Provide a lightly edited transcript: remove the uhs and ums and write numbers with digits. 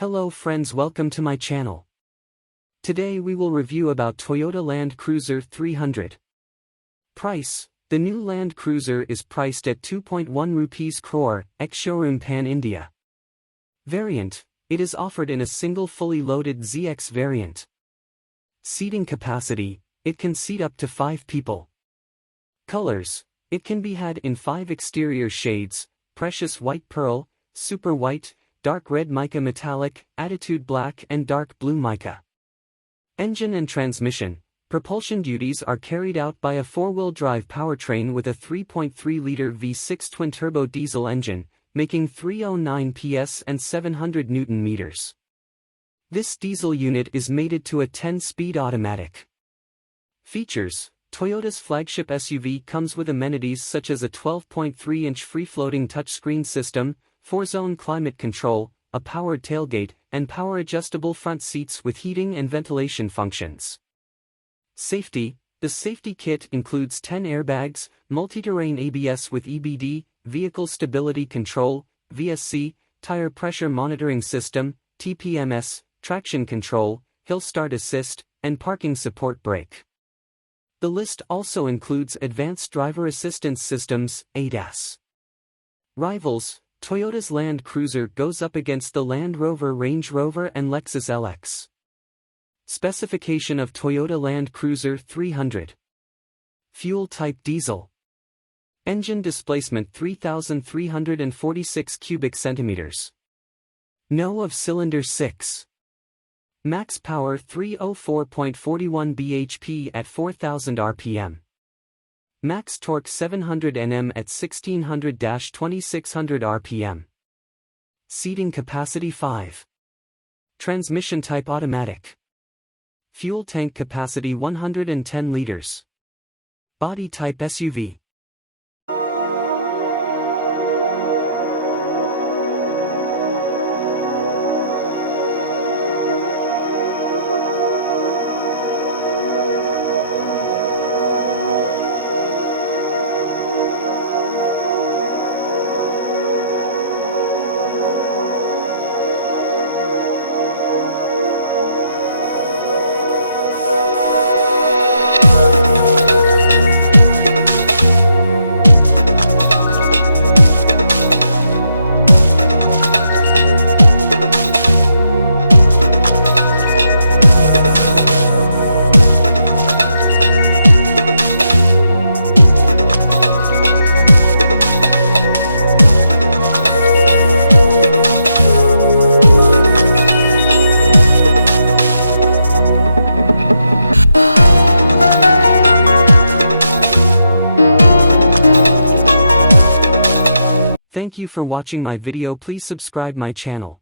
Hello friends, welcome to my channel. Today we will review about Toyota Land Cruiser 300. Price: the new Land Cruiser is priced at 2.1 rupees crore, ex-showroom Pan India. Variant: it is offered in a single fully loaded ZX variant. Seating capacity: it can seat up to 5 people. Colors: it can be had in 5 exterior shades: Precious White Pearl, Super White, Dark Red Mica Metallic, Attitude Black and Dark Blue Mica. Engine and transmission: propulsion duties are carried out by a 4-wheel drive powertrain with a 3.3-liter V6 twin-turbo diesel engine, making 309 PS and 700 Nm. This diesel unit is mated to a 10-speed automatic. Features: Toyota's flagship SUV comes with amenities such as a 12.3-inch free-floating touchscreen system, 4-zone climate control, a powered tailgate, and power-adjustable front seats with heating and ventilation functions. Safety: the safety kit includes 10 airbags, multi-terrain ABS with EBD, vehicle stability control, VSC, tire pressure monitoring system, TPMS, traction control, hill start assist, and parking support brake. The list also includes advanced driver assistance systems, ADAS. Rivals: Toyota's Land Cruiser goes up against the Land Rover, Range Rover and Lexus LX. Specification of Toyota Land Cruiser 300. Fuel type diesel. Engine displacement 3,346 cubic centimeters. No of cylinder 6. Max power 304.41 bhp at 4,000 rpm. Max torque 700 Nm at 1600-2600 rpm. Seating capacity 5. Transmission type automatic. Fuel tank capacity 110 liters. Body type SUV. Thank you for watching my video. Please subscribe my channel.